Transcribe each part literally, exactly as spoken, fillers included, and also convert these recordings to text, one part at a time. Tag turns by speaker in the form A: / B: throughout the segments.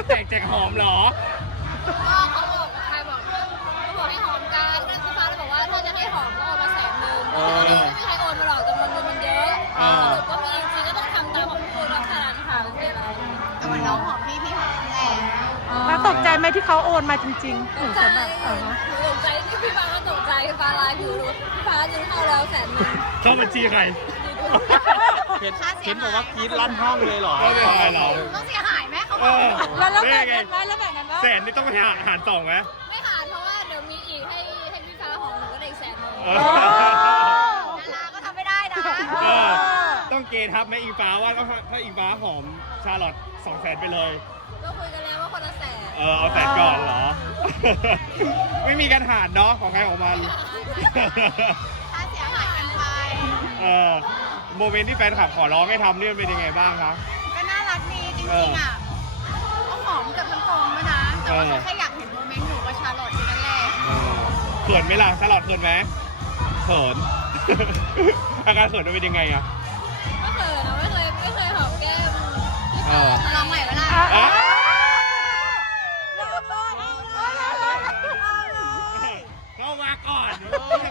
A: แจกแจกหอมเหรอ
B: ก็เขาบอกใครบอกเขาบอกให้หอมกันแล้วพี่ฟ้าเลยบอกว่าถ้าจะให้หอมก็โอนมาแสนหนึ่งแต่ไม่มีใครโอนมาหรอกจำนวนเงินมันเยอะสรุปว่ามีจริงก็ต้องทำตามของคุณรับขนาดค่ะไม่เป็นไรก็เหมือนน้องหอมพี่พี่หอมแหละ
C: แล้วตกใจไหมที่เขาโอนมาจริงๆ
B: ตกใจตกใจที่พี่ฟ้าก็ตกใจพี่ฟ้าไลฟ์อยู่พี่ฟ้าจึงเข้าแล้วแสนหนึ่ง
A: เข้าบัญชีใคร
D: เห็นเห็นบอกว่ากรี๊ดลั่นห้องเลยเหรอ
A: ไม่เป็นไรหรอ
B: ต้องเสียหายไหมเขา
C: แล้วแล้วแบบนั้นไหมแล้วแบบนั้น
A: แสนนี่ต้องหาหารสองไหม
B: ไม่หารเพราะว่าเดี๋ยวมีอีกให้ให้พี่ฟ้าหอมหนูก็ได้อีกแสนหนึ่งดาราก็ทำไม่ได้นะ
A: ต้องเกณฑ์ทับไหมอิงฟ้าว่าถ้าอิงฟ้าหอมชาลอตสองแสนไปเลย
B: ก็คุยกันแล้วว่าคนละแสน
A: เออเอาแสนก่อนเหรอไม่มีการหารเนาะของใครของมัน
B: ค่าเสียหายกันไป
A: เออโมเมนต์ที่แฟนคลับขอร้องให้ทำนี่มันเป็นยังไงบ้างคะ
B: ก็น่ารักดีจริงๆอ่ะก็หอมกับทั้งกองแล้วนะแต่ว่าเขาแค่อยากเห็นโมเมนต์หนูกับชาลอตแค่นั้นแหละ
A: เขินไหมล่ะชาลอตเขินไหมเขินอาการเขินเป็นยังไงอ่ะ
B: ไม่เขินนะไม่เคยไม่เคยหอมแก้มลองใหม่เวลา
A: เข้ามาก่อน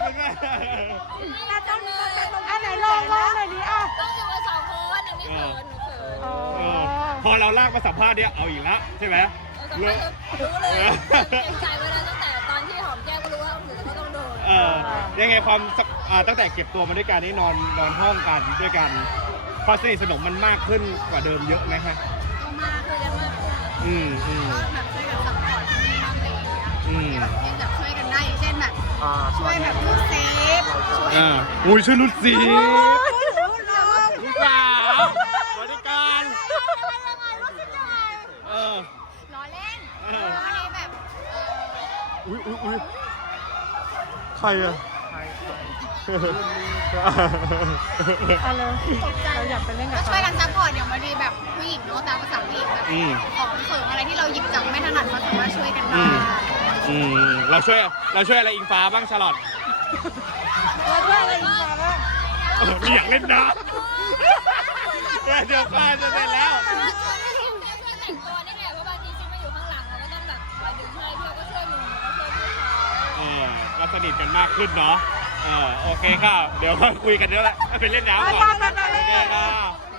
C: อันไหนลองลองหน่อยดิอ่ะ
B: ต้องอยู่กันสองคนอันนี้เขินหนูเขิน
A: พอเราลากมาสัมภาษณ์เนี่ยเอาอีกแล้วใช่ไหม
B: รู้เลยเตรียมใจไว้แล้วตั้งแต่ตอนที่หอมแก้มก็รู้ว่าหนูจะต้องโดน
A: เออยังไงความตั้งแต่เก็บตัวมาด้วยกันนี่นอนนอนห้องกันด้วยกันความสนิทสนมมันมากขึ้นกว่าเดิมเยอะไหมครับ
B: ก็มากคือจะมากขึ้น
A: อืมอืม
B: ก็แบบช่วยกันซัพพอร์ตที่บ้างอะไรอย่างเงี้ยอืมแบบช่วยกันได้อย่างเช่นแบบช่วยแบบรูดเซฟช่วย
A: อ่าอุ้ยช่วยรูดเซฟ
B: ลู
A: กสาวบริการเออ
B: ล้อเล่นแล้ววันนี้แบบ
A: อุ้ยอุ้ยอุ้ยใครอะ
C: อะไรเราอยากไปเล่นกับ
B: ก็ช่วยกันซัพพอร์ตอย่างบางทีแบบผู้หญิงเนาะตามภาษาผู้หญิงแบบของเสริมอะไรที่เราหยิบจับไม่ถนัดก็สามารถช่วยกันได้
A: อืมเราช่วยเราช่วยอะไรอิงฟ้าบ้างชาลอต
C: เราช่วยอะไรอิงฟ้าบ้าง
A: ไม่อยากเล่นนะเดี๋ยวฟ้าจะเสร็จแล้ว
B: แต่งตัวนี่แหละเพราะบางทีซิมไม่อยู่ข้างหลังเราก็ต้องแบบคอยดึงให้พี่ก็ช่วยหนูแล้วก็ช่วยพี่เขา
A: เออก็สนิทกันมากขึ้นเนาะเออโอเคค่ะเดี๋ยวค่อยคุยกันเดี๋ยวแหละไปเล่นน้ำก่อนโอเคค่ะ